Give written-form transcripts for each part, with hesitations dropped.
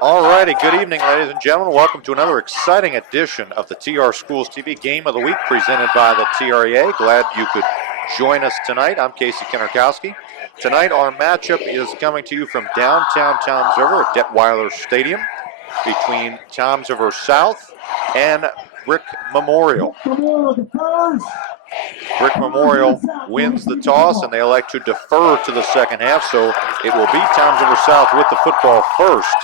All righty, good evening, ladies and gentlemen. Welcome to another exciting edition of the TR Schools TV Game of the Week presented by the TREA. Glad you could join us tonight. I'm Casey Kennerkowski. Tonight, our matchup is coming to you from downtown Toms River at Detweiler Stadium between Toms River South and Brick Memorial. Brick Memorial wins the toss, and they elect to defer to the second half, so it will be Toms River South with the football first.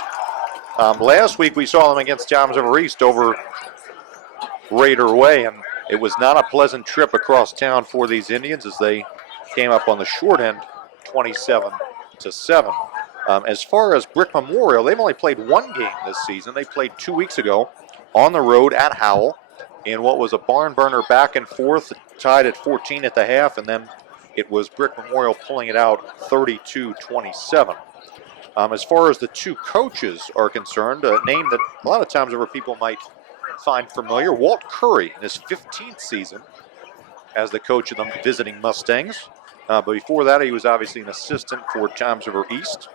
Last week we saw them against Toms River East over Raider Way, and it was not a pleasant trip across town for these Indians as they came up on the short end 27-7. As far as Brick Memorial, they've only played one game this season. They played 2 weeks ago on the road at Howell in what was a barn burner back and forth, tied at 14 at the half, and then it was Brick Memorial pulling it out 32-27. As far as the two coaches are concerned, a name that a lot of times over people might find familiar, Walt Curry in his 15th season as the coach of the visiting Mustangs. But before that, he was obviously an assistant for Toms River East.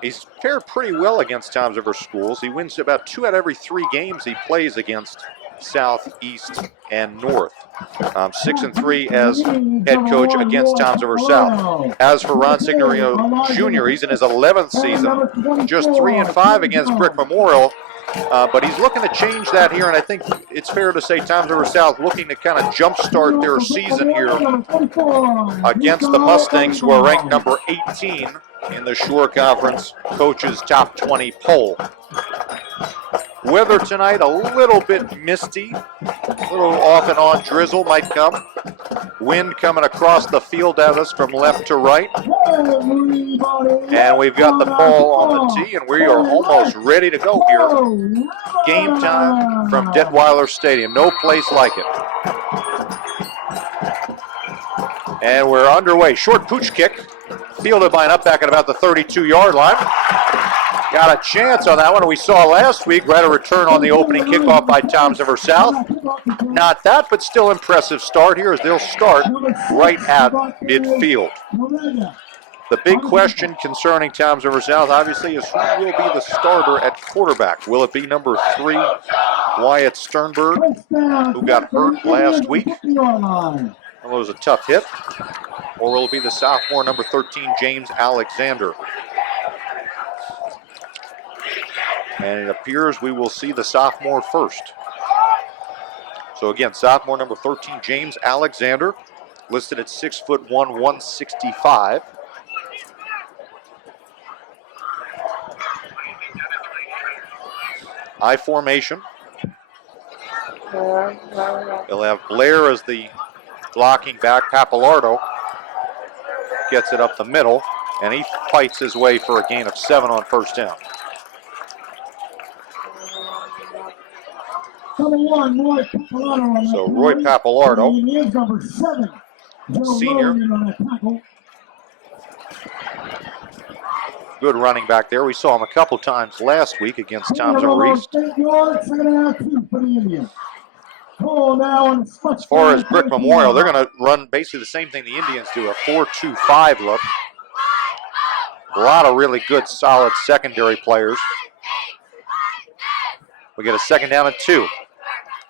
He's fared pretty well against Toms River schools. He wins about 2 out of every 3 games he plays against South, East, and North. 6-3 as head coach against Toms River South. As for Ron Signorino Jr., he's in his 11th season, just 3-5 against Brick Memorial. But he's looking to change that here, and I think it's fair to say Toms River South looking to kind of jumpstart their season here against the Mustangs, who are ranked number 18 in the Shore Conference Coaches Top 20 poll. Weather tonight, a little bit misty, a little off and on drizzle might come. Wind coming across the field at us from left to right. And we've got the ball on the tee, and we are almost ready to go here. Game time from Detweiler Stadium. No place like it. And we're underway. Short pooch kick, fielded by an up back at about the 32-yard line. Got a chance on that one. We saw last week, right, a return on the opening kickoff by Toms River South. Not that, but still impressive start here as they'll start right at midfield. The big question concerning Toms River South, obviously, is who will be the starter at quarterback. Will it be number 3, Wyatt Sternberg, who got hurt last week? Well, it was a tough hit. Or will it be the sophomore, number 13, James Alexander? And it appears we will see the sophomore first. So again, sophomore number 13, James Alexander, listed at 6'1", 165. I formation. They'll have Blair as the blocking back. Papalardo gets it up the middle, and he fights his way for a gain of 7 on first down. So Roy Papalardo, senior, good running back there. We saw him a couple times last week against Toms River East. As far as Brick Memorial, they're going to run basically the same thing the Indians do, a 4-2-5 look. A lot of really good, solid secondary players. We get a second down and 2.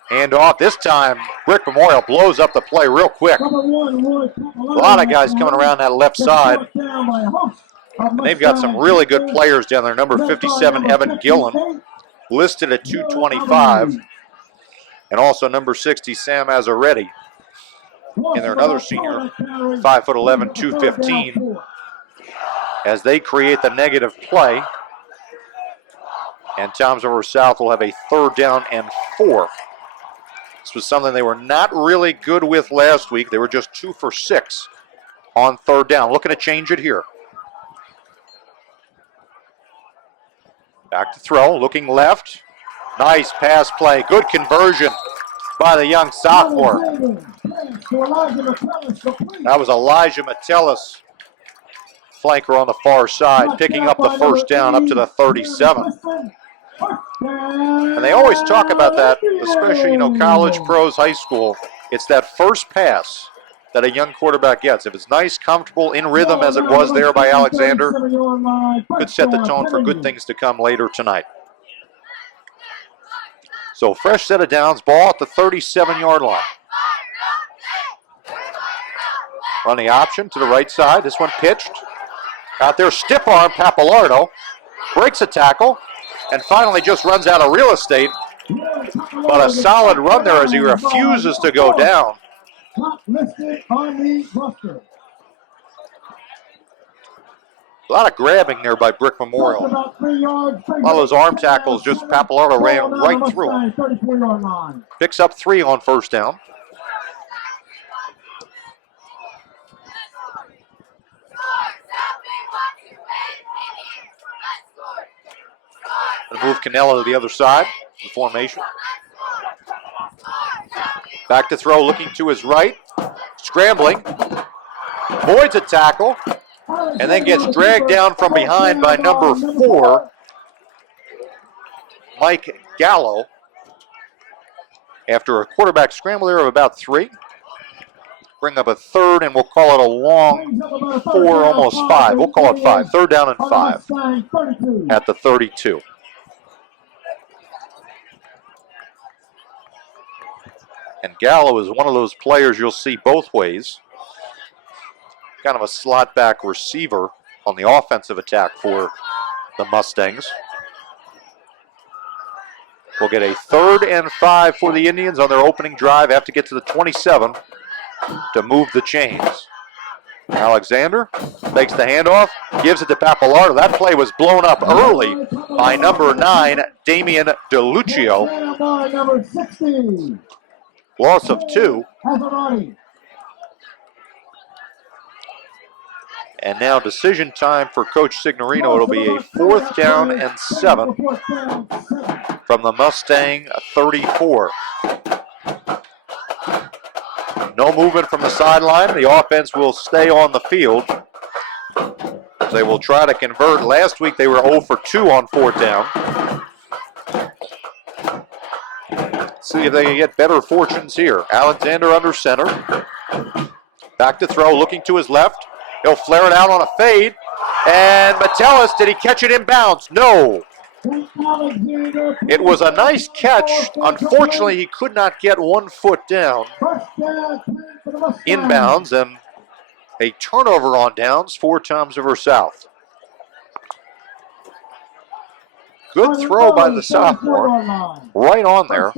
Hand off. This time, Brick Memorial blows up the play real quick. A lot of guys coming around that left side. And they've got some really good players down there. Number 57, Evan Gillen, listed at 225. And also number 60, Sam Azzaretti. And they're another senior, 5'11", 215. As they create the negative play. And Toms River South will have a 3rd down and 4. This was something they were not really good with last week. They were just 2 for 6 on 3rd down. Looking to change it here. Back to throw, looking left. Nice pass play. Good conversion by the young sophomore. That was Elijah Metellus, flanker on the far side, picking up the first down up to the 37. And they always talk about that, especially, college, pros, high school. It's that first pass that a young quarterback gets. If it's nice, comfortable, in rhythm as it was there by Alexander, could set the tone for good things to come later tonight. So fresh set of downs, ball at the 37-yard line. On the option to the right side, this one pitched. Out there, stiff arm, Papalardo breaks a tackle and finally just runs out of real estate. But a solid run there as he refuses to go down. A lot of grabbing there by Brick Memorial. A lot of those arm tackles, just Papalardo ran right through him. Picks up 3 on first down. Move Canella to the other side, the formation. Back to throw, looking to his right. Scrambling. Avoids a tackle. And then gets dragged down from behind by number 4, Mike Gallo. After a quarterback scramble there of about 3. Bring up a third, and we'll call it a long 4, almost 5. We'll call it 5. Third down and 5 at the 32. And Gallo is one of those players you'll see both ways. Kind of a slot back receiver on the offensive attack for the Mustangs. We'll get a 3rd and 5 for the Indians on their opening drive. Have to get to the 27 to move the chains. Alexander takes the handoff, gives it to Papalardo. That play was blown up early by number 9, Damian DeLuccio. Loss of 2. And now decision time for Coach Signorino. It'll be a 4th down and 7 from the Mustang 34. No movement from the sideline. The offense will stay on the field. They will try to convert. Last week they were 0 for 2 on 4th down. See if they can get better fortunes here. Alexander under center. Back to throw, looking to his left. He'll flare it out on a fade. And Metellus, did he catch it in bounds? No. It was a nice catch. Unfortunately, he could not get 1 foot down. Inbounds, and a turnover on downs for Toms River South. Good throw by the sophomore. Right on there.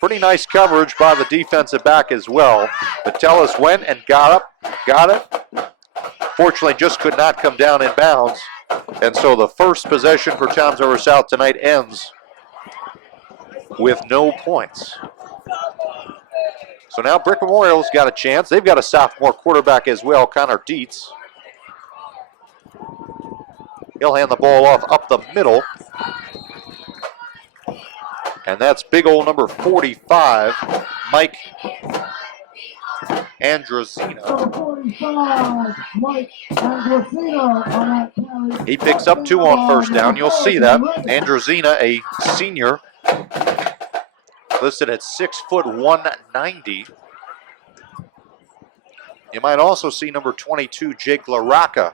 Pretty nice coverage by the defensive back as well. Metellus went and got it. Fortunately, just could not come down in bounds. And so the first possession for Toms River South tonight ends with no points. So now Brick Memorial's got a chance. They've got a sophomore quarterback as well, Connor Dietz. He'll hand the ball off up the middle. And that's big old number 45, Mike Androsina. He picks up 2 on first down. You'll see that. Androsina, a senior, listed at 6'190". You might also see number 22, Jake LaRocca,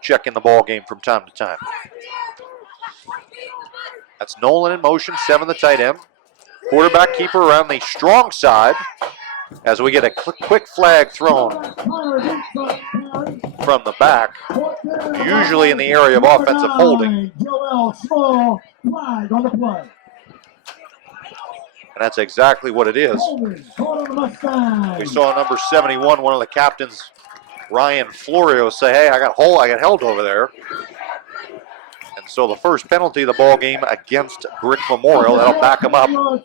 checking the ball game from time to time. That's Nolan in motion, 7 the tight end. Quarterback keeper around the strong side as we get a quick flag thrown from the back, usually in the area of offensive holding. And that's exactly what it is. We saw number 71, one of the captains, Ryan Florio, say, hey, I got held over there. And so the first penalty of the ball game against Brick Memorial, that'll back them up to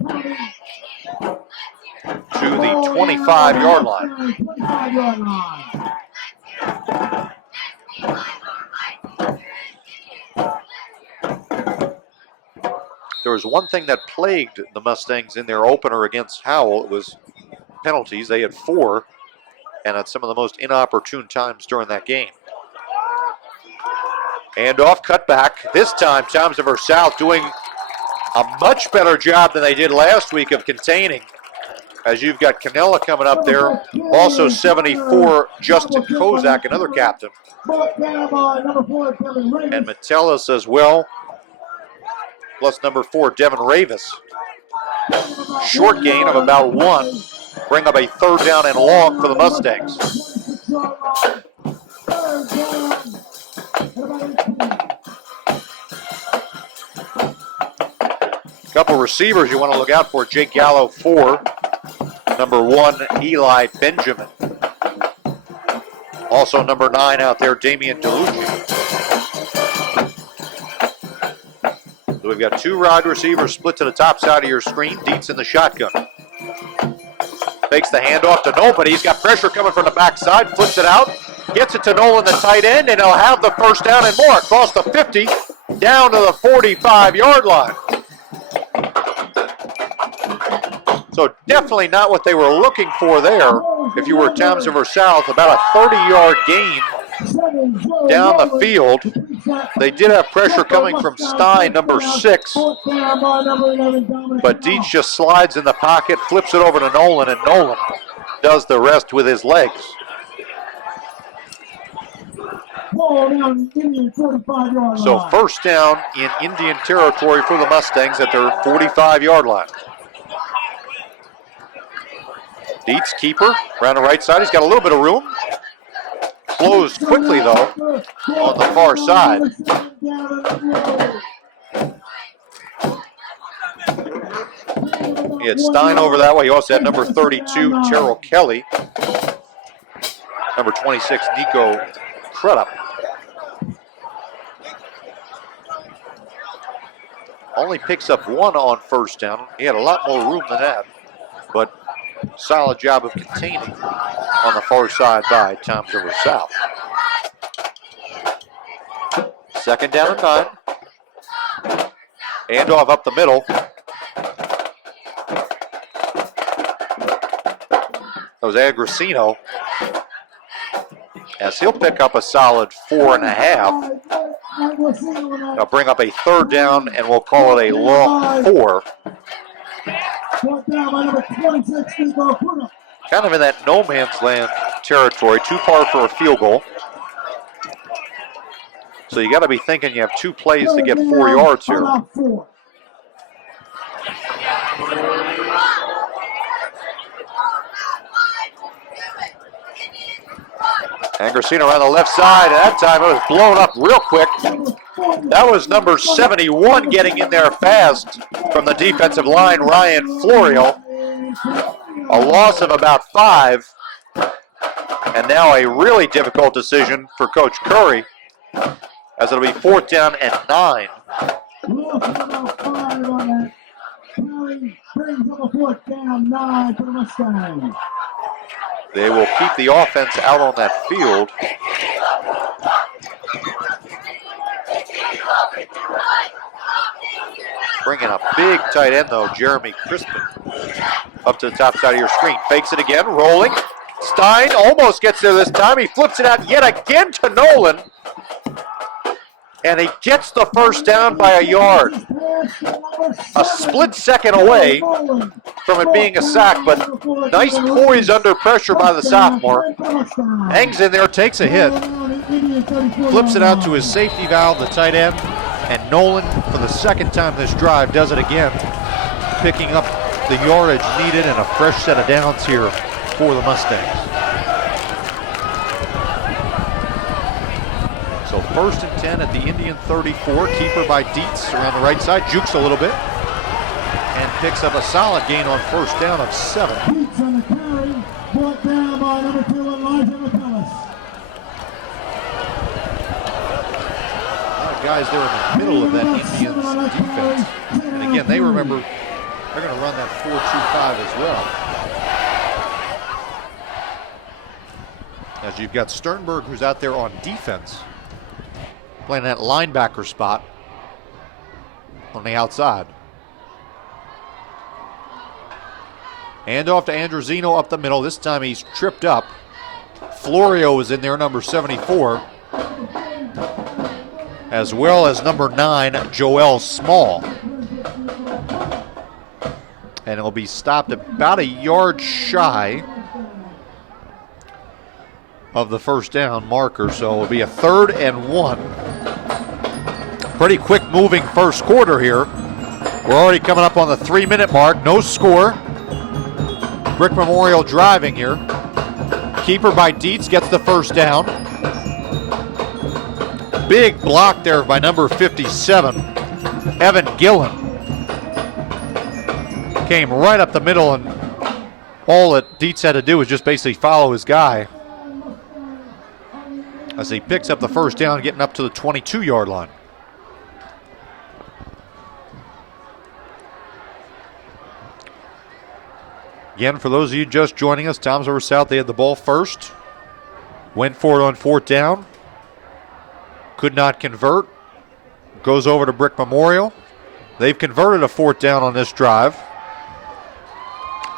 the 25-yard line. There was one thing that plagued the Mustangs in their opener against Howell. It was penalties. They had 4, and at some of the most inopportune times during that game. Handoff, cut back. This time, Toms River South doing a much better job than they did last week of containing. As you've got Canella coming up there. Also 74, Justin Kozak, another captain. And Metellus as well. Plus number 4, Devin Ravis. Short gain of about 1. Bring up a 3rd down and long for the Mustangs. Couple receivers you want to look out for. Jake Gallo, 4. Number 1, Eli Benjamin. Also number 9 out there, Damian DeLucci. So we've got 2 wide receivers split to the top side of your screen. Dietz in the shotgun. Fakes the handoff to Nolan, but he's got pressure coming from the backside. Flips it out. Gets it to Nolan, the tight end, and he'll have the 1st down and more. Across the 50, down to the 45-yard line. So definitely not what they were looking for there. If you were Towns River South, about a 30-yard gain down the field. They did have pressure coming from Stein, number 6. But Dietz just slides in the pocket, flips it over to Nolan, and Nolan does the rest with his legs. So 1st down in Indian territory for the Mustangs at their 45-yard line. Dietz, keeper, around the right side. He's got a little bit of room. Closed quickly, though, on the far side. He had Stein over that way. He also had number 32, Terrell Kelly. Number 26, Nico Crudup. Only picks up 1 on 1st down. He had a lot more room than that, but solid job of containing on the far side by Towns River South. 2nd down and 9. Handoff up the middle. That was Agricino. As he'll pick up a solid 4.5. They'll bring up a 3rd down, and we'll call it a long 4. Kind of in that no man's land territory, too far for a field goal. So you got to be thinking you have 2 plays to get 4 yards here. Agricino around the left side, and that time it was blown up real quick. That was number 71 getting in there fast from the defensive line, Ryan Florio. A loss of about 5. And now a really difficult decision for Coach Curry, as it'll be 4th down and 9. They will keep the offense out on that field. Bringing a big tight end, though, Jeremy Crispin, up to the top side of your screen. Fakes it again, rolling. Stein almost gets there this time. He flips it out yet again to Nolan. And he gets the 1st down by a yard. A split second away from it being a sack, but nice poise under pressure by the sophomore. Hangs in there, takes a hit, flips it out to his safety valve, the tight end, and Nolan, for the 2nd time this drive, does it again, picking up the yardage needed and a fresh set of downs here for the Mustangs. So 1st and 10 at the Indian 34. Keeper by Dietz around the right side. Jukes a little bit. And picks up a solid gain on 1st down of 7. Dietz on the carry. Brought down by number 2, Elijah McCullis. A lot of guys there in the middle of that Indians defense. And again, they remember they're going to run that 4-2-5 as well. As you've got Sternberg, who's out there on defense, playing that linebacker spot on the outside. Handoff to Androzino up the middle. This time he's tripped up. Florio is in there, number 74. As well as number 9, Joel Small. And it'll be stopped about a yard shy of the 1st down marker. So it'll be a 3rd and 1. Pretty quick moving 1st quarter here We're already coming up on the 3-minute mark. No score. Brick Memorial driving here. Keeper by Dietz gets the first down. Big block there by number 57, Evan Gillen. Came right up the middle, and all that Dietz had to do was just basically follow his guy as he picks up the first down, getting up to the 22-yard line. Again, for those of you just joining us, Toms River South, they had the ball first. Went for it on 4th down. Could not convert. Goes over to Brick Memorial. They've converted a 4th down on this drive.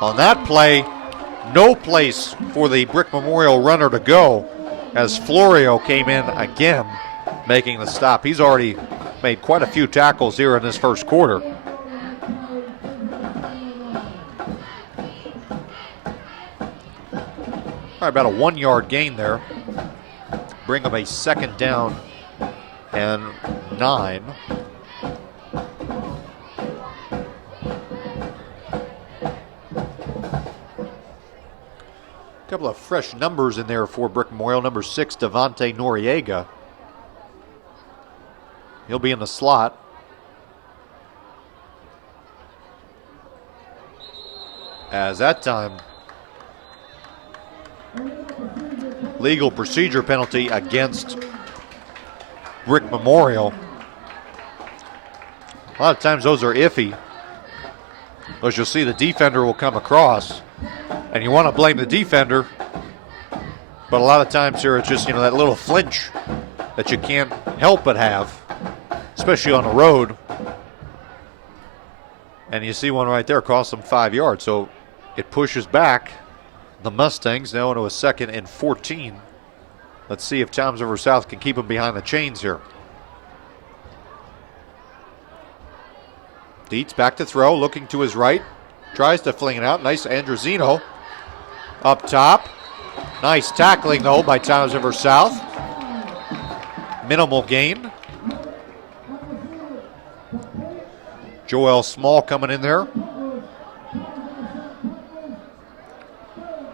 On that play, no place for the Brick Memorial runner to go as Florio came in again, making the stop. He's already made quite a few tackles here in this first quarter. All right, about a 1-yard gain there. Bring them a 2nd down and 9. A couple of fresh numbers in there for Brick Memorial. Number 6, Devontae Noriega. He'll be in the slot. As that time, legal procedure penalty against Brick Memorial. A lot of times those are iffy. As you'll see, the defender will come across, and you want to blame the defender, but a lot of times here it's just, that little flinch that you can't help but have, especially on the road. And you see one right there, cost them 5 yards, so it pushes back the Mustangs now into a 2nd and 14. Let's see if Toms River South can keep them behind the chains here. Dietz back to throw, looking to his right. Tries to fling it out. Nice Androzino up top. Nice tackling, though, by Toms River South. Minimal gain. Joel Small coming in there.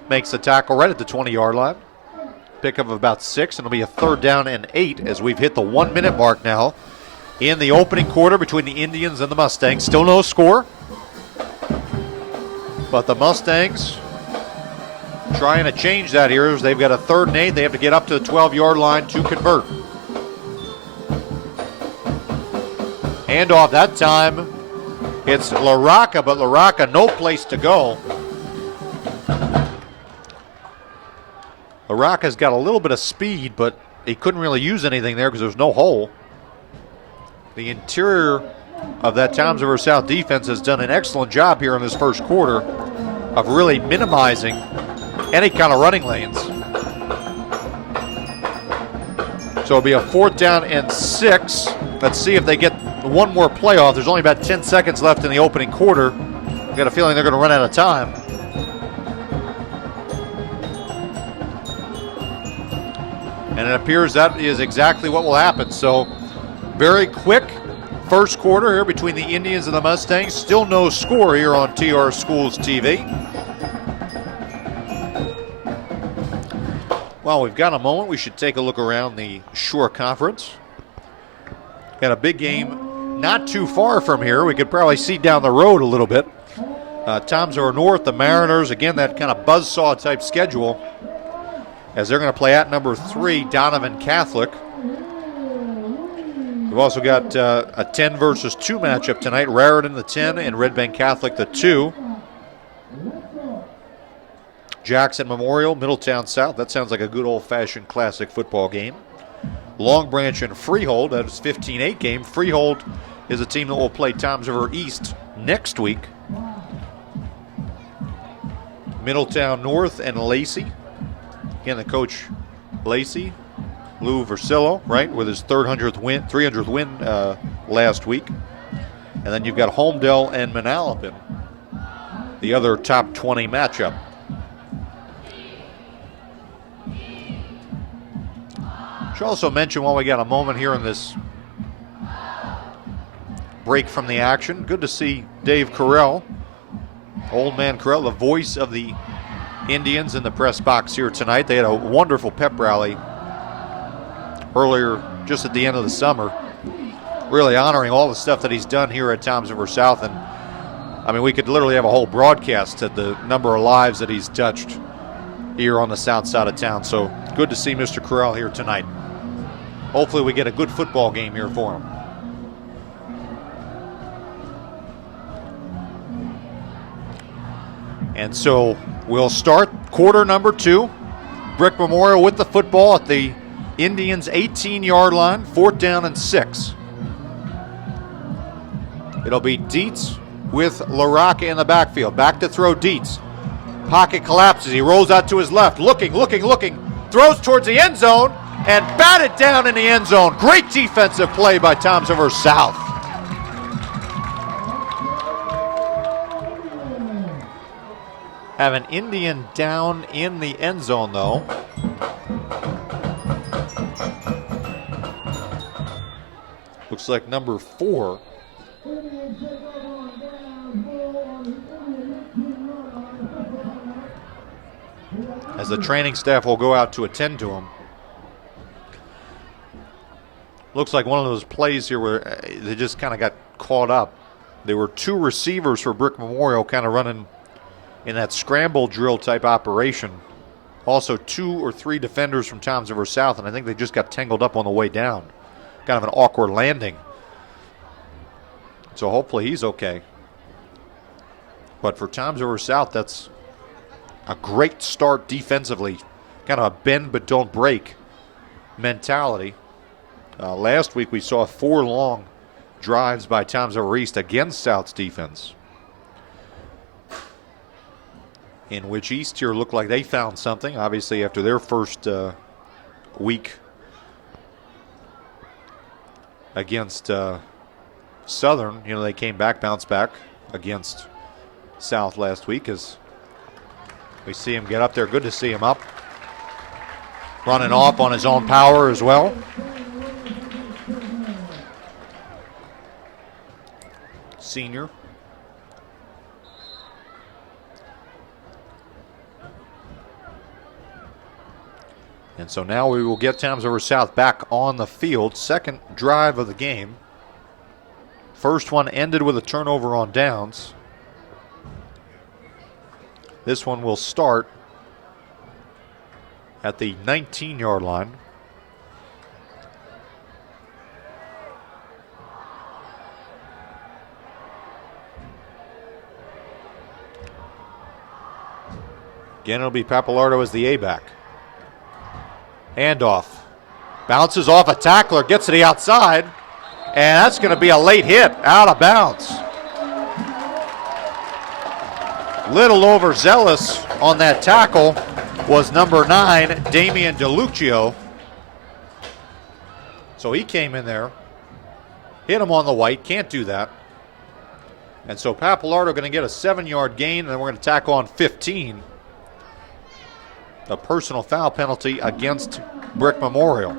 Makes the tackle right at the 20-yard line. Pickup of about 6, and it'll be a 3rd down and 8 as we've hit the 1-minute mark now in the opening quarter between the Indians and the Mustangs. Still no score, but the Mustangs trying to change that here as they've got a 3rd and 8. They have to get up to the 12-yard line to convert. Handoff that time. It's LaRocca, but LaRocca no place to go. LaRocca's got a little bit of speed, but he couldn't really use anything there because there's no hole. The interior of that Toms River South defense has done an excellent job here in this first quarter of really minimizing any kind of running lanes. So it'll be a 4th down and 6. Let's see if they get one more playoff. There's only about 10 seconds left in the opening quarter. I've got a feeling they're going to run out of time. And it appears that is exactly what will happen. So very quick first quarter here between the Indians and the Mustangs. Still no score here on TR Schools TV. Well, we've got a moment. We should take a look around the Shore Conference. Got a big game not too far from here. We could probably see down the road a little bit. Toms River North, the Mariners, again, that kind of buzzsaw type schedule, as they're going to play at number 3, Donovan Catholic. We've also got a 10 versus 2 matchup tonight. Raritan the 10 and Red Bank Catholic the 2. Jackson Memorial, Middletown South. That sounds like a good old-fashioned classic football game. Long Branch and Freehold. That is a 15-8 game. Freehold is a team that will play Toms River East next week. Middletown North and Lacey. Again, the coach Lacey, Lou Versillo, right, with his 300th win last week. And then you've got Holmdel and Manalapan, the other top 20 matchup. Should also mention while we got a moment here in this break from the action. Good to see Dave Carell, old man Carell, the voice of the Indians in the press box here tonight. They had a wonderful pep rally earlier, just at the end of the summer, really honoring all the stuff that he's done here at Toms River South. And I mean, we could literally have a whole broadcast at the number of lives that he's touched here on the south side of town. So good to see Mr. Carell here tonight. Hopefully we get a good football game here for him. And so we'll start quarter number 2. Brick Memorial with the football at the Indians' 18-yard line, 4th down and 6. It'll be Dietz with LaRocca in the backfield. Back to throw Dietz. Pocket collapses. He rolls out to his left. Looking. Throws towards the end zone and batted down in the end zone. Great defensive play by Toms River South. Have an Indian down in the end zone, though. Looks like number 4. As the training staff will go out to attend to him. Looks like one of those plays here where they just kind of got caught up. There were 2 receivers for Brick Memorial kind of running in that scramble drill type operation. Also 2 or 3 defenders from Toms River South, and I think they just got tangled up on the way down. Kind of an awkward landing. So hopefully he's okay. But for Toms River South, that's a great start defensively. Kind of a bend but don't break mentality. Last week we saw 4 long drives by Toms River East against South's defense, in which East here looked like they found something, obviously after their first week against Southern. You know, they came back, bounced back against South last week as we see him get up there. Good to see him up. Running off on his own power as well. Senior. And so now we will get Toms River South back on the field. Second drive of the game. First one ended with a turnover on downs. This one will start at the 19-yard line. Again, it'll be Papalardo as the A-back. Handoff. Bounces off a tackler, gets to the outside, and that's going to be a late hit, out of bounds. Little overzealous on that tackle was number 9, Damian DeLuccio. So he came in there, hit him on the white, can't do that. And so Papalardo going to get a 7-yard gain, and then we're going to tack on 15. A personal foul penalty against Brick Memorial.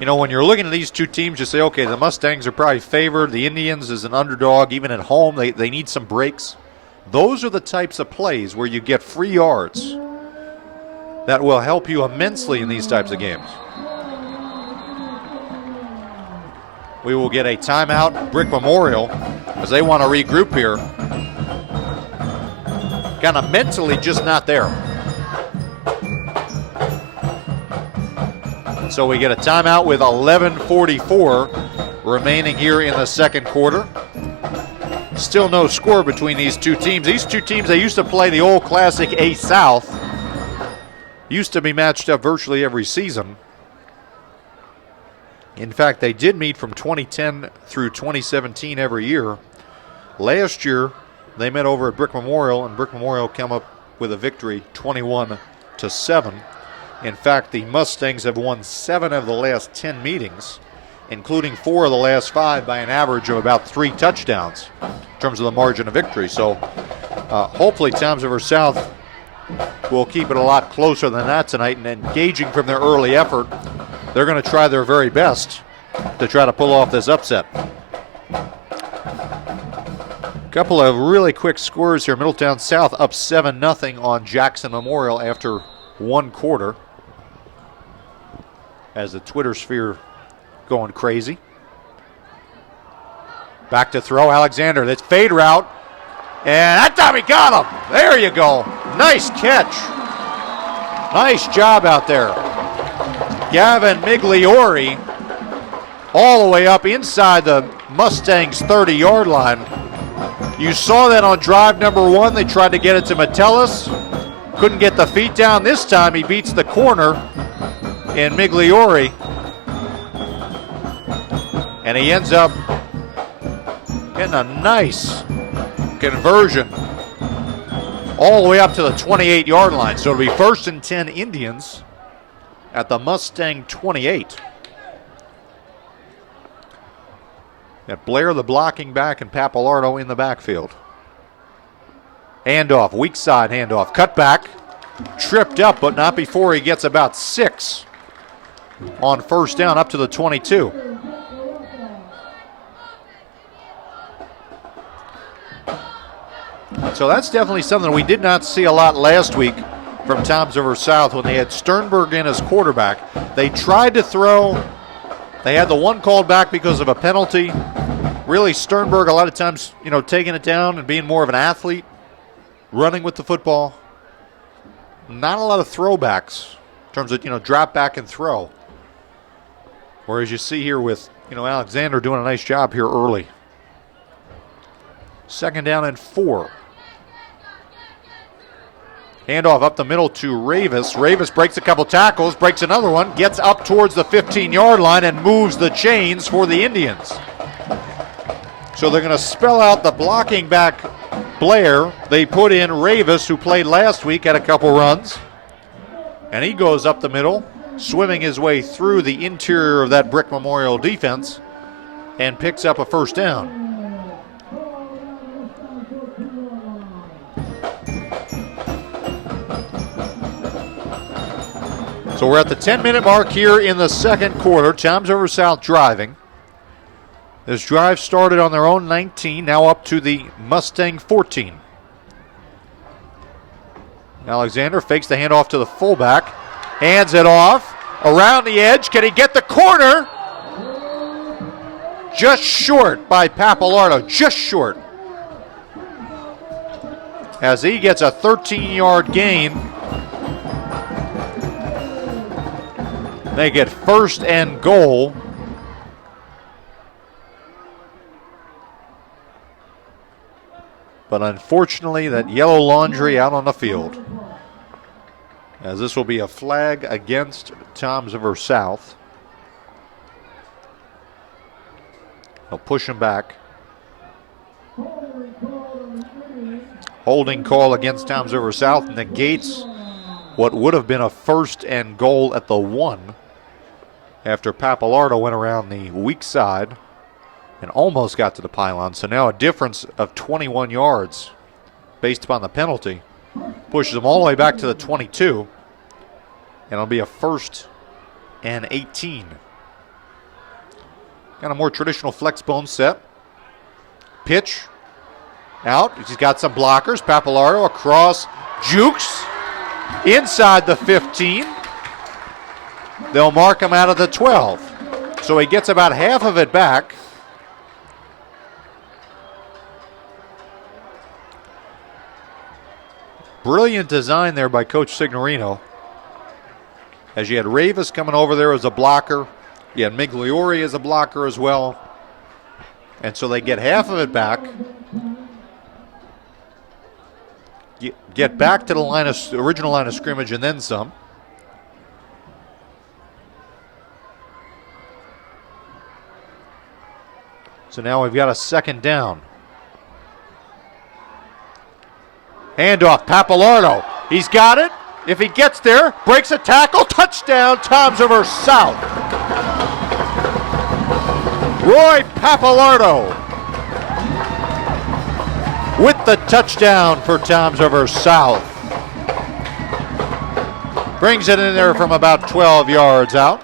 You know, when you're looking at these two teams, you say, okay, the Mustangs are probably favored. The Indians is an underdog. Even at home, they need some breaks. Those are the types of plays where you get free yards that will help you immensely in these types of games. We will get a timeout, Brick Memorial, as they want to regroup here. Kind of mentally just not there. So we get a timeout with 11:44 remaining here in the second quarter. Still no score between these two teams. These two teams, they used to play the old classic A South. Used to be matched up virtually every season. In fact, they did meet from 2010 through 2017 every year. Last year, they met over at Brick Memorial, and Brick Memorial came up with a victory 21-7. In fact, the Mustangs have won 7 of the last 10 meetings, including 4 of the last 5 by an average of about 3 touchdowns in terms of the margin of victory. So hopefully Toms River South will keep it a lot closer than that tonight, and engaging from their early effort they're going to try their very best to try to pull off this upset. Couple of really quick scores here. Middletown South up 7-0 on Jackson Memorial after one quarter. As the Twitter sphere going crazy. Back to throw, Alexander. That's fade route. And that time he got him. There you go. Nice catch. Nice job out there. Gavin Migliori all the way up inside the Mustangs' 30-yard line. You saw that on drive number one. They tried to get it to Metellus. Couldn't get the feet down. This time he beats the corner in Migliori. And he ends up getting a nice conversion all the way up to the 28-yard line. So it'll be 1st and 10 Indians at the Mustang 28. Got Blair, the blocking back, and Papalardo in the backfield. Handoff, weak side handoff. Cut back, tripped up, but not before he gets about 6 on first down up to the 22. So that's definitely something we did not see a lot last week from Toms River South when they had Sternberg in as quarterback. They tried to throw. They had the one called back because of a penalty. Really, Sternberg a lot of times, taking it down and being more of an athlete, running with the football. Not a lot of throwbacks in terms of, drop back and throw. Whereas you see here with, Alexander doing a nice job here early. 2nd down and 4. Handoff up the middle to Ravis. Ravis breaks a couple tackles, breaks another one, gets up towards the 15-yard line and moves the chains for the Indians. So they're going to spell out the blocking back Blair. They put in Ravis, who played last week, had a couple runs. And he goes up the middle, swimming his way through the interior of that Brick Memorial defense and picks up a first down. So we're at the 10-minute mark here in the second quarter. Toms River South driving. This drive started on their own 19, now up to the Mustang 14. Alexander fakes the handoff to the fullback, hands it off, around the edge. Can he get the corner? Just short by Papalardo, just short. As he gets a 13-yard gain. They get 1st and goal. But unfortunately, that yellow laundry out on the field. As this will be a flag against Toms River South. They'll push him back. Holding call against Toms River South negates what would have been a 1st and goal at the 1 after Papalardo went around the weak side and almost got to the pylon. So now a difference of 21 yards based upon the penalty pushes them all the way back to the 22. And it'll be a 1st and 18. Kind of more traditional flex bone set. Pitch out. He's got some blockers. Papalardo across, jukes inside the 15. They'll mark him out of the 12. So he gets about half of it back. Brilliant design there by Coach Signorino. As you had Ravis coming over there as a blocker. You had Migliori as a blocker as well. And so they get half of it back. Get back to the original line of scrimmage and then some. So now we've got a 2nd down. Handoff, Papalardo. He's got it. If he gets there, breaks a tackle, touchdown, Toms River South. Roy Papalardo with the touchdown for Toms River South. Brings it in there from about 12 yards out.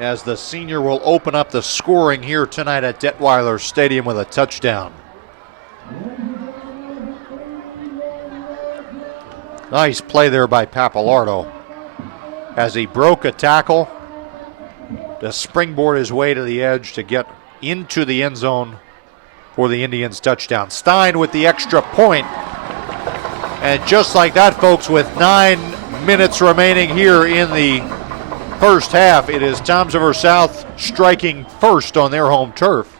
as the senior will open up the scoring here tonight at Detweiler Stadium with a touchdown. Nice play there by Papalardo as he broke a tackle to springboard his way to the edge to get into the end zone for the Indians' touchdown. Stein with the extra point. And just like that, folks, with 9 minutes remaining here in the first half, it is Toms River South striking first on their home turf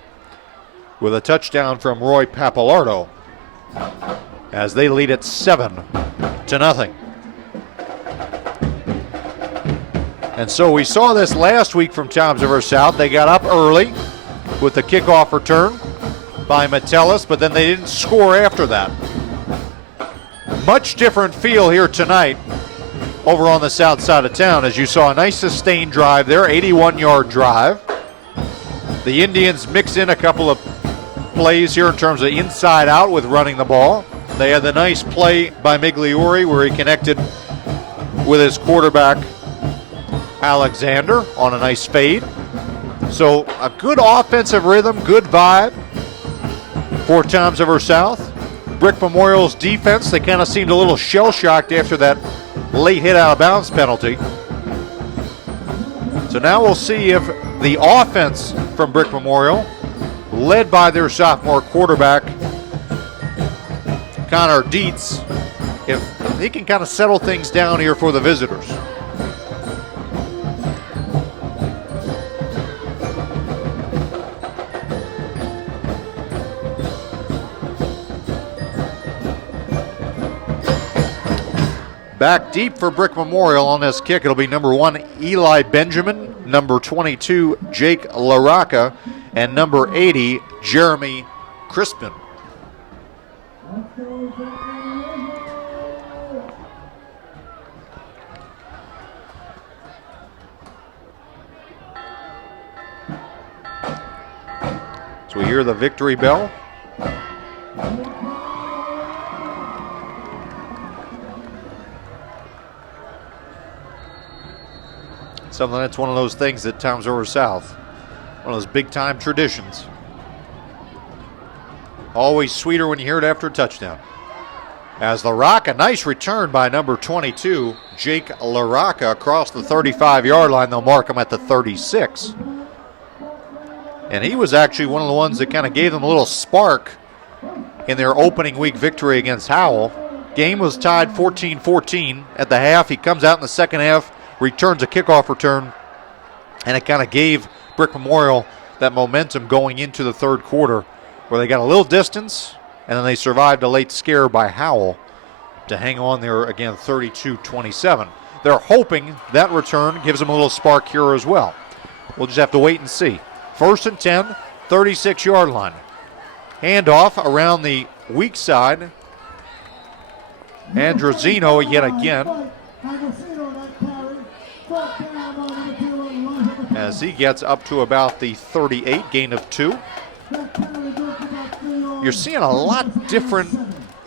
with a touchdown from Roy Papalardo as they lead it 7-0. And so we saw this last week from Toms River South. They got up early with the kickoff return by Metellus, but then they didn't score after that. Much different feel here tonight over on the south side of town, as you saw a nice sustained drive there, 81-yard drive. The Indians mix in a couple of plays here in terms of inside out with running the ball. They had the nice play by Migliore where he connected with his quarterback Alexander on a nice fade. So a good offensive rhythm, good vibe for Toms River South. Brick Memorial's defense, they kind of seemed a little shell-shocked after that late hit out of bounds penalty. So now we'll see if the offense from Brick Memorial, led by their sophomore quarterback, Connor Dietz, if he can kind of settle things down here for the visitors. Back deep for Brick Memorial on this kick. It'll be number 1, Eli Benjamin, number 22, Jake LaRocca, and number 80, Jeremy Crispin. So we hear the victory bell. Something that's one of those things that Toms River South, one of those big time traditions. Always sweeter when you hear it after a touchdown. As LaRocca, nice return by number 22, Jake LaRocca, across the 35-yard line. They'll mark him at the 36. And he was actually one of the ones that kind of gave them a little spark in their opening week victory against Howell. Game was tied 14-14 at the half. He comes out in the second half, returns a kickoff return, and it kind of gave Brick Memorial that momentum going into the third quarter, where they got a little distance, and then they survived a late scare by Howell to hang on there again, 32-27. They're hoping that return gives them a little spark here as well. We'll just have to wait and see. 1st and 10, 36-yard line. Handoff around the weak side. Androzino yet again, as he gets up to about the 38, gain of 2. You're seeing a lot different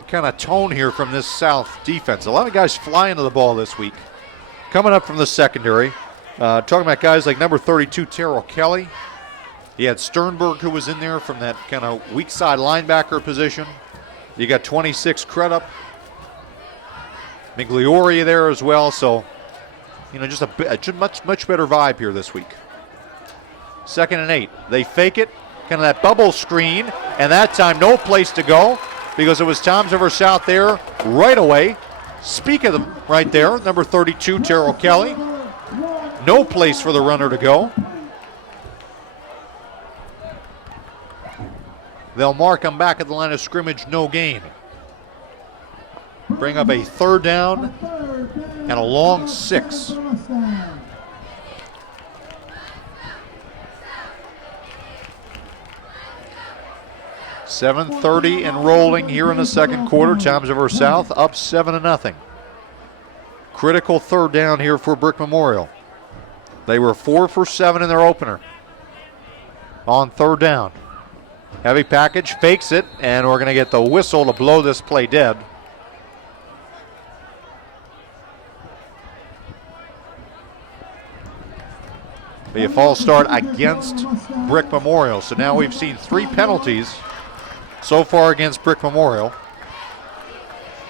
kind of tone here from this South defense. A lot of guys flying to the ball this week. Coming up from the secondary, talking about guys like number 32, Terrell Kelly. You had Sternberg, who was in there from that kind of weak side linebacker position. You got 26, Crudup. Migliore there as well. So, you know, just a much better vibe here this week. 2nd and 8. They fake it, kind of that bubble screen, and that time no place to go because it was Toms River South there right away. Speak of them right there, number 32, Terrell Kelly. No place for the runner to go. They'll mark him back at the line of scrimmage, no gain. Bring up a 3rd down and a long 6. .7:30 and rolling here in the second quarter. Toms River South up 7-0. Critical 3rd down here for Brick Memorial. They were 4 for 7 in their opener on 3rd down. Heavy package, fakes it, and we're going to get the whistle to blow this play dead. Be a false start against Brick Memorial. So now we've seen 3 penalties so far against Brick Memorial.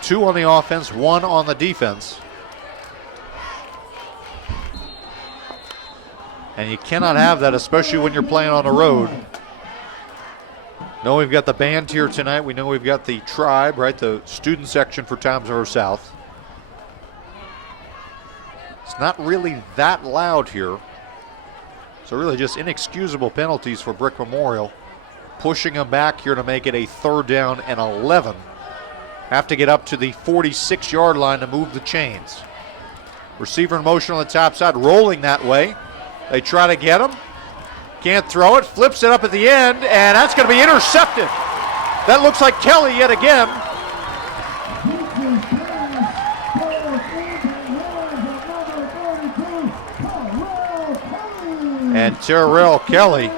2 on the offense, 1 on the defense. And you cannot have that, especially when you're playing on the road. Know we've got the band here tonight. We know we've got the tribe, right? The student section for Toms River South. It's not really that loud here. So really just inexcusable penalties for Brick Memorial. Pushing them back here to make it a 3rd down and 11. Have to get up to the 46-yard line to move the chains. Receiver in motion on the top side, rolling that way. They try to get him. Can't throw it, flips it up at the end, and that's going to be intercepted. That looks like Kelly yet again. And Terrell Kelly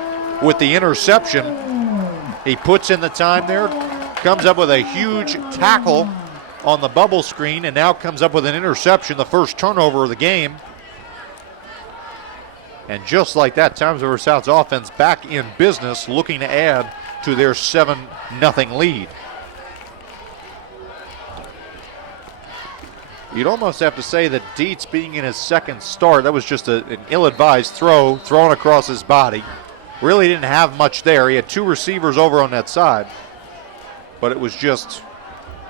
with the interception. He puts in the time there, comes up with a huge tackle on the bubble screen, and now comes up with an interception, the first turnover of the game. And just like that, Toms River South's offense back in business, looking to add to their 7-0 lead. You'd almost have to say that Dietz, being in his 2nd start, that was just an ill-advised throw thrown across his body. Really didn't have much there. He had 2 receivers over on that side, but it was just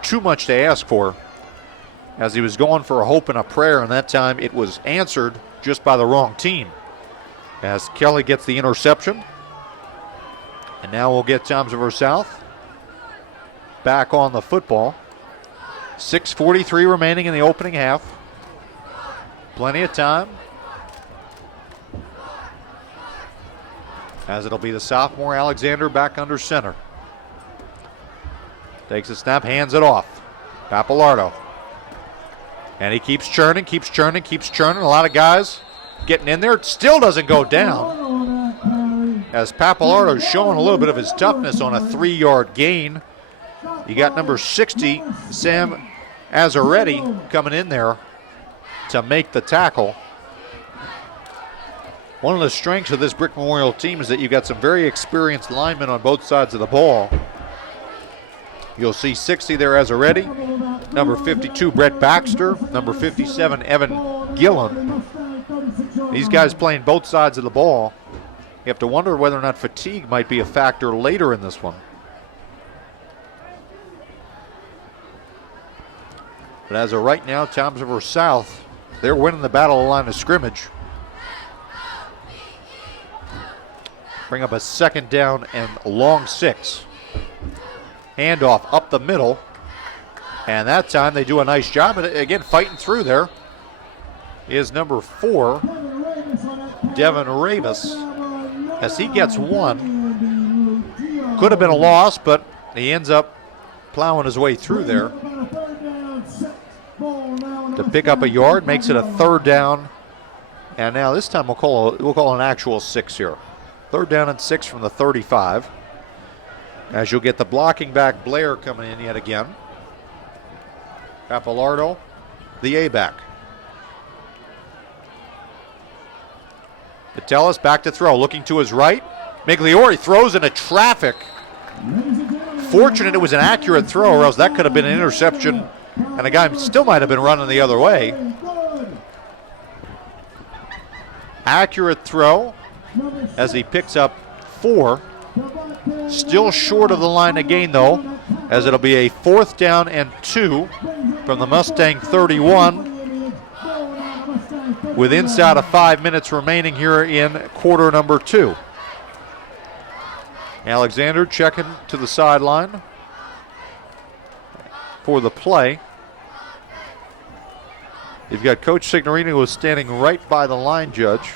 too much to ask for, as he was going for a hope and a prayer, and that time it was answered just by the wrong team. As Kelly gets the interception, and now we'll get Toms River South back on the football. 6:43 remaining in the opening half. Plenty of time, as it'll be the sophomore Alexander back under center. Takes a snap, hands it off. Papalardo. And he keeps churning, keeps churning, keeps churning. A lot of guys getting in there. It still doesn't go down, as Papalardo's showing a little bit of his toughness on a 3-yard gain. You got number 60, Sam Azzaretti, coming in there to make the tackle. One of the strengths of this Brick Memorial team is that you've got some very experienced linemen on both sides of the ball. You'll see 60 there, Azzaretti. Number 52, Brett Baxter. Number 57, Evan Gillen. These guys playing both sides of the ball. You have to wonder whether or not fatigue might be a factor later in this one. But as of right now, Toms River South, they're winning the battle of the line of scrimmage. Bring up a 2nd down and long 6. Handoff up the middle. And that time they do a nice job. And again, fighting through there is number 4, Devin Ravis, as he gets 1. Could have been a loss, but he ends up plowing his way through there to pick up a yard, makes it a 3rd down. And now this time we'll call an actual 6 here. 3rd down and 6 from the 35. As you'll get the blocking back, Blair, coming in yet again. Papalardo, the A-back. Patelis back to throw, looking to his right. Migliori throws into traffic. Fortunate it was an accurate throw, or else that could have been an interception, and the guy still might have been running the other way. Accurate throw as he picks up 4. Still short of the line of gain, though, as it'll be a 4th down and 2 from the Mustang 31, with inside of 5 minutes remaining here in quarter number 2. Alexander checking to the sideline for the play. You've got Coach Signorino, who is standing right by the line judge.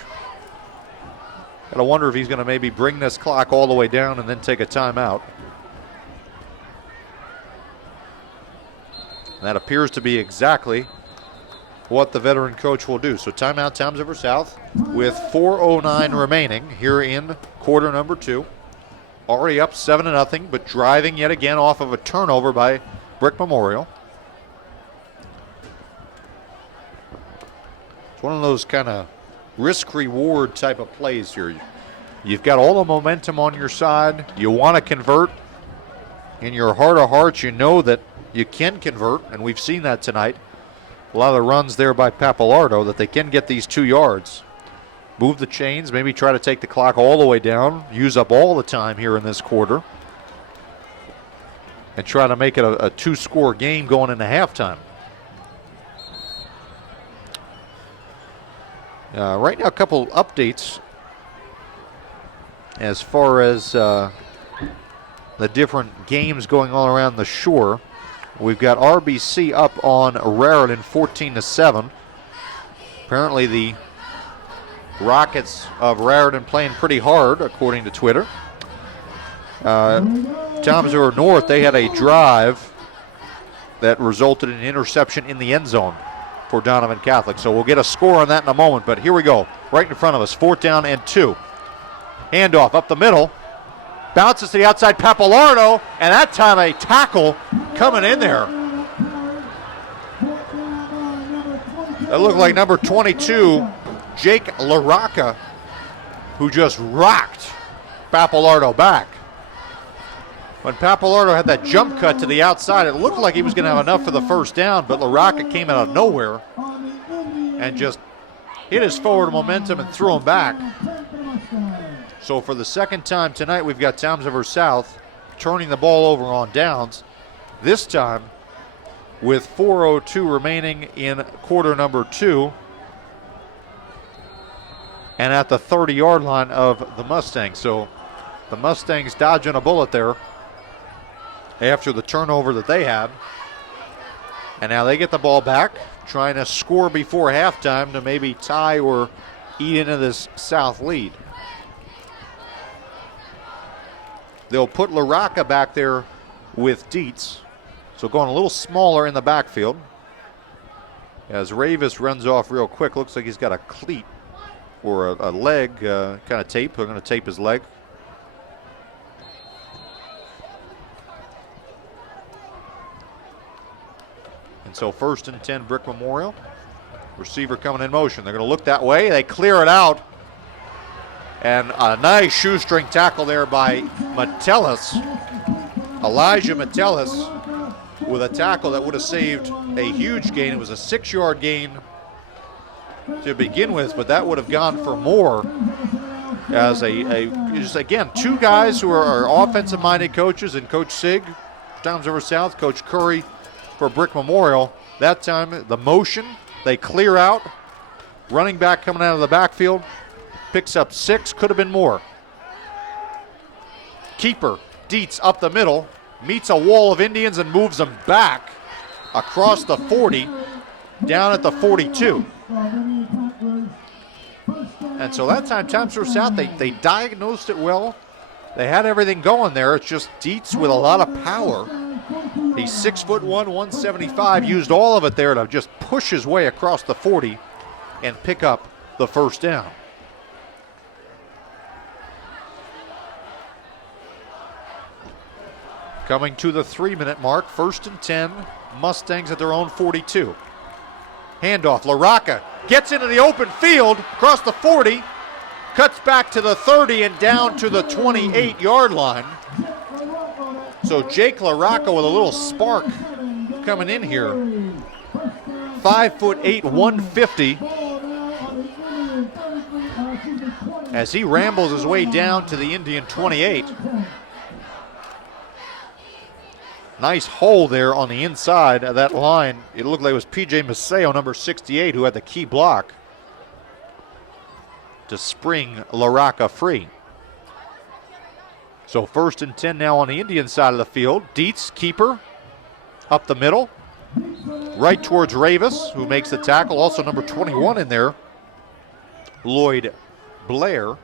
Gotta wonder if he's going to maybe bring this clock all the way down and then take a timeout. And that appears to be exactly what the veteran coach will do. So timeout, Toms River South, with 4:09 remaining here in quarter number 2. Already up 7-0, but driving yet again off of a turnover by Brick Memorial. It's one of those kind of risk-reward type of plays here. You've got all the momentum on your side. You want to convert. In your heart of hearts, you know that you can convert, and we've seen that tonight. A lot of the runs there by Pappalardo that they can get these 2 yards. Move the chains, maybe try to take the clock all the way down, use up all the time here in this quarter, and try to make it a 2-score game going into halftime. Right now, a couple updates as far as the different games going all around the shore. We've got RBC up on Raritan 14-7. Apparently the Rockets of Raritan playing pretty hard, according to Twitter. Toms River North, they had a drive that resulted in an interception in the end zone for Donovan Catholic. So we'll get a score on that in a moment, but here we go. Right in front of us, 4th down and 2. Handoff up the middle. Bounces to the outside, Pappalardo, and that time a tackle coming in there. That looked like number 22, Jake LaRocca, who just rocked Pappalardo back. When Pappalardo had that jump cut to the outside, it looked like he was going to have enough for the first down, but LaRocca came out of nowhere and just hit his forward momentum and threw him back. So for the second time tonight, we've got Toms River South turning the ball over on downs. This time with 4:02 remaining in quarter number 2. And at the 30-yard line of the Mustangs. So the Mustangs dodging a bullet there after the turnover that they had. And now they get the ball back, trying to score before halftime to maybe tie or eat into this South lead. They'll put LaRocca back there with Dietz. So going a little smaller in the backfield. As Ravis runs off real quick, looks like he's got a cleat or a leg kind of tape. They're going to tape his leg. And so 1st and 10, Brick Memorial. Receiver coming in motion. They're going to look that way. They clear it out. And a nice shoestring tackle there by Metellus. Elijah Metellus with a tackle that would have saved a huge gain. It was a 6-yard gain to begin with, but that would have gone for more as just again, 2 guys who are offensive-minded coaches, and Coach Sig, Toms River South, Coach Curry for Brick Memorial. That time, the motion, they clear out. Running back coming out of the backfield, picks up 6, could have been more. Keeper, Dietz up the middle, meets a wall of Indians and moves them back across the 40, down at the 42. And so that time, Toms River South, they diagnosed it well. They had everything going there. It's just Dietz with a lot of power. He's 6'1", 175, used all of it there to just push his way across the 40 and pick up the first down. Coming to the 3-minute mark, 1st and 10, Mustangs at their own 42. Handoff, LaRocca gets into the open field, across the 40, cuts back to the 30 and down to the 28-yard line. So Jake LaRocca with a little spark coming in here. 5'8", 150. As he rambles his way down to the Indian 28. Nice hole there on the inside of that line. It looked like it was P.J. Maceo, number 68, who had the key block to spring LaRocca free. So 1st and 10 now on the Indian side of the field. Dietz, keeper, up the middle. Right towards Ravis, who makes the tackle. Also number 21 in there, Lloyd Blair.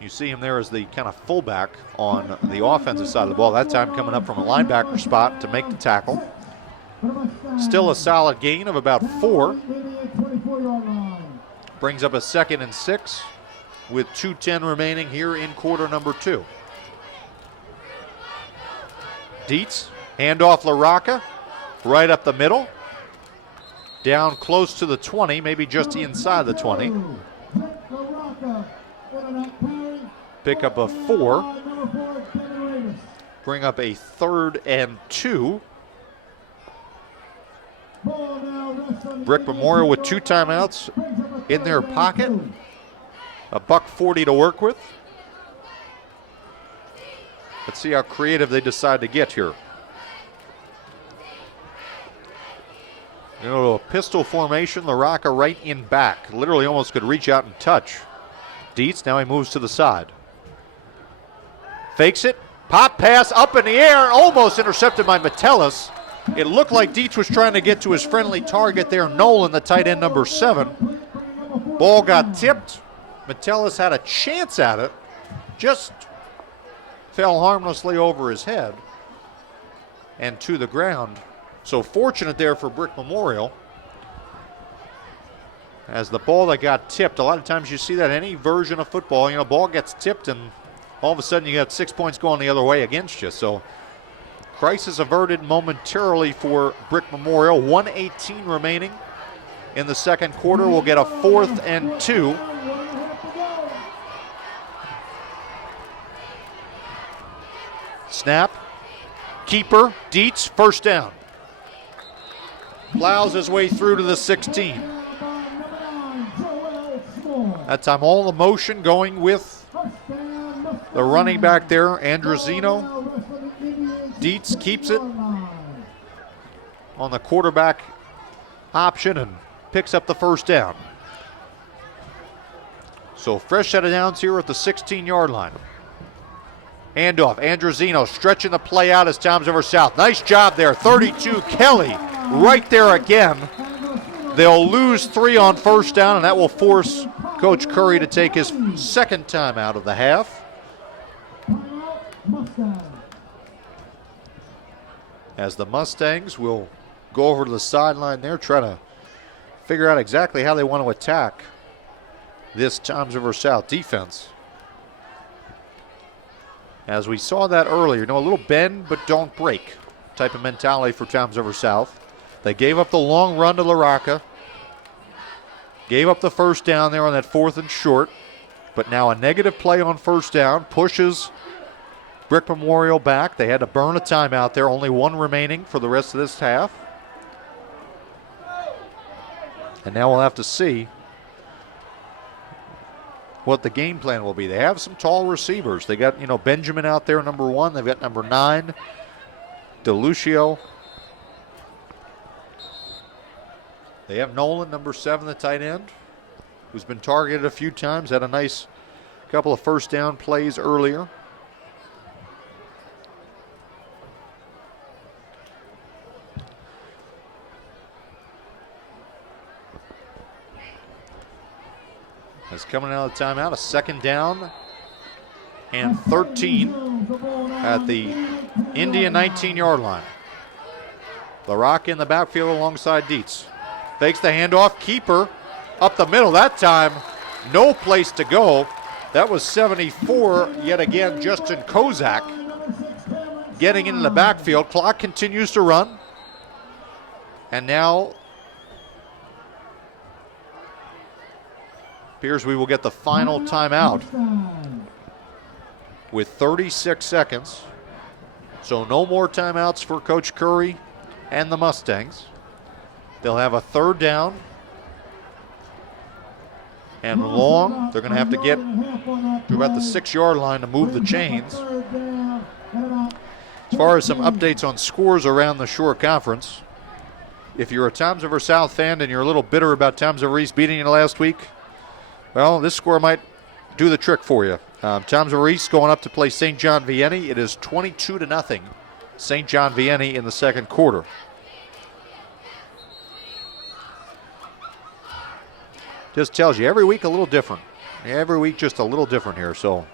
You see him there as the kind of fullback on the offensive side of the ball. That time coming up from a linebacker spot to make the tackle. Still a solid gain of about 4. Brings up a 2nd and 6 with 2:10 remaining here in quarter number 2. Dietz, handoff LaRocca, right up the middle. down close to the 20, maybe just inside the 20. Pick up a 4. Bring up a 3rd and 2. Brick Memorial with 2 timeouts in their pocket. A $1.40 to work with. Let's see how creative they decide to get here. You know, a pistol formation, LaRocca right in back. Literally almost could reach out and touch. Dietz, now he moves to the side. Fakes it. Pop pass up in the air. Almost intercepted by Metellus. It looked like Dietz was trying to get to his friendly target there, Nolan, the tight end number 7. Ball got tipped. Metellus had a chance at it. Just fell harmlessly over his head and to the ground. So fortunate there for Brick Memorial. As the ball that got tipped, a lot of times you see that any version of football, you know, ball gets tipped and all of a sudden you got 6 points going the other way against you. So crisis averted momentarily for Brick Memorial. 1:18 remaining in the second quarter. We'll get a 4th and 2. Snap. Keeper. Dietz. First down. Plows his way through to the 16. That time all the motion going with the running back there, Androzino. Dietz keeps it on the quarterback option and picks up the first down. So fresh set of downs here at the 16-yard line. Handoff, Androzino stretching the play out as time's over south. Nice job there, 32, Kelly right there again. They'll lose 3 on first down, and that will force Coach Curry to take his second time out of the half. As the Mustangs will go over to the sideline there, try to figure out exactly how they want to attack this Toms River South defense. As we saw that earlier, you know, a little bend but don't break type of mentality for Toms River South. They gave up the long run to LaRocca. Gave up the first down there on that 4th and short. But now a negative play on first down pushes Brick Memorial back. They had to burn a timeout there. Only 1 remaining for the rest of this half. And now we'll have to see what the game plan will be. They have some tall receivers. They got, you know, Benjamin out there, number 1. They've got number 9, DeLucio. They have Nolan, number 7, the tight end, who's been targeted a few times. Had a nice couple of first down plays earlier. As coming out of the timeout, a 2nd down and 13 at the Indian 19-yard line. LaRocca in the backfield alongside Dietz. Fakes the handoff. Keeper up the middle. That time, no place to go. That was 74, yet again, Justin Kozak getting into the backfield. Clock continues to run. And now appears we will get the final timeout with 36 seconds. So no more timeouts for Coach Curry and the Mustangs. They'll have a 3rd down and long. They're going to have to get to about the 6-yard line to move the chains. As far as some updates on scores around the Shore Conference, if you're a Toms River South fan and you're a little bitter about Toms River East beating you last week, well, this score might do the trick for you. Toms River East going up to play St. John Vianney. It is 22-0. St. John Vianney in the second quarter. Just tells you every week a little different. Every week just a little different here. So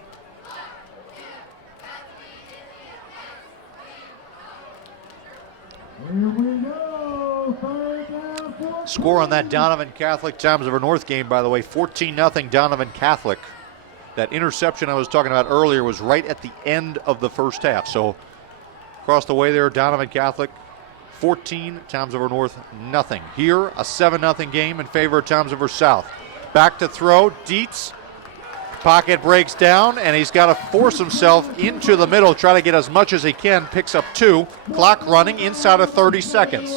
Here we go. score on that Donovan Catholic Toms River North game, by the way, 14-0 Donovan Catholic. That interception I was talking about earlier was right at the end of the first half. So across the way there, Donovan Catholic 14, Toms River North nothing. Here, a 7-0 game in favor of Toms River South. Back to throw, Dietz. Pocket breaks down, and he's got to force himself into the middle, try to get as much as he can. Picks up 2. Clock running inside of 30 seconds.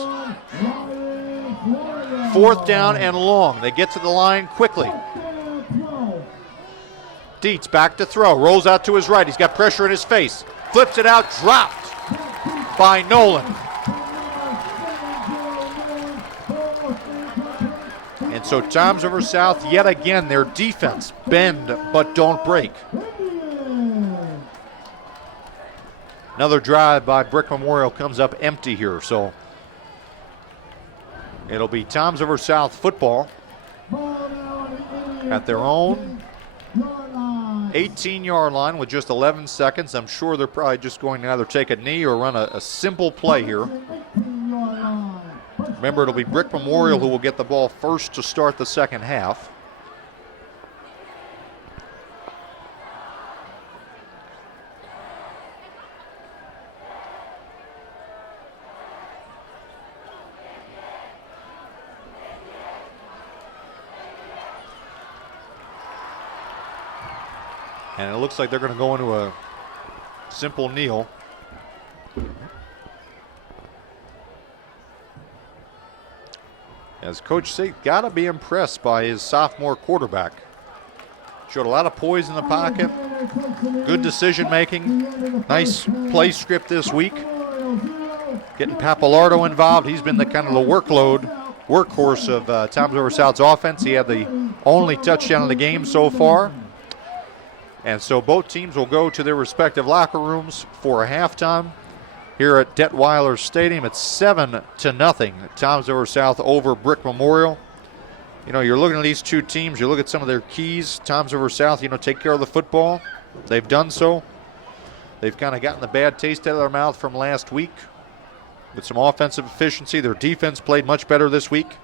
4th down and long. They get to the line quickly. Dietz back to throw, rolls out to his right. He's got pressure in his face. Flips it out, dropped by Nolan. And so Toms River South, yet again, their defense, bend but don't break. Another drive by Brick Memorial comes up empty here, so it'll be Toms River South football at their own 18-yard line with just 11 seconds. I'm sure they're probably just going to either take a knee or run a simple play here. Remember, it'll be Brick Memorial who will get the ball first to start the second half. And it looks like they're going to go into a simple kneel. As Coach Sig got to be impressed by his sophomore quarterback. Showed a lot of poise in the pocket, good decision making, nice play script this week. Getting Papalardo involved. He's been the kind of the workhorse of Toms River South's offense. He had the only touchdown of the game so far. And so both teams will go to their respective locker rooms for a halftime. Here at Detweiler Stadium, it's 7-0. Toms River South over Brick Memorial. You know, you're looking at these two teams. You look at some of their keys. Toms River South, take care of the football. They've done so. They've kind of gotten the bad taste out of their mouth from last week with some offensive efficiency. Their defense played much better this week.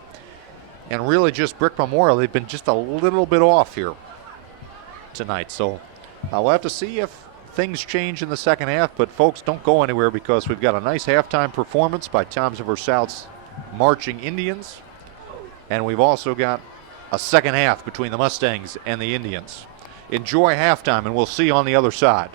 And really just Brick Memorial, they've been just a little bit off here tonight. So we'll have to see if things change in the second half, but folks, don't go anywhere because we've got a nice halftime performance by Toms River South's Marching Indians, and we've also got a second half between the Mustangs and the Indians. Enjoy halftime, and we'll see you on the other side.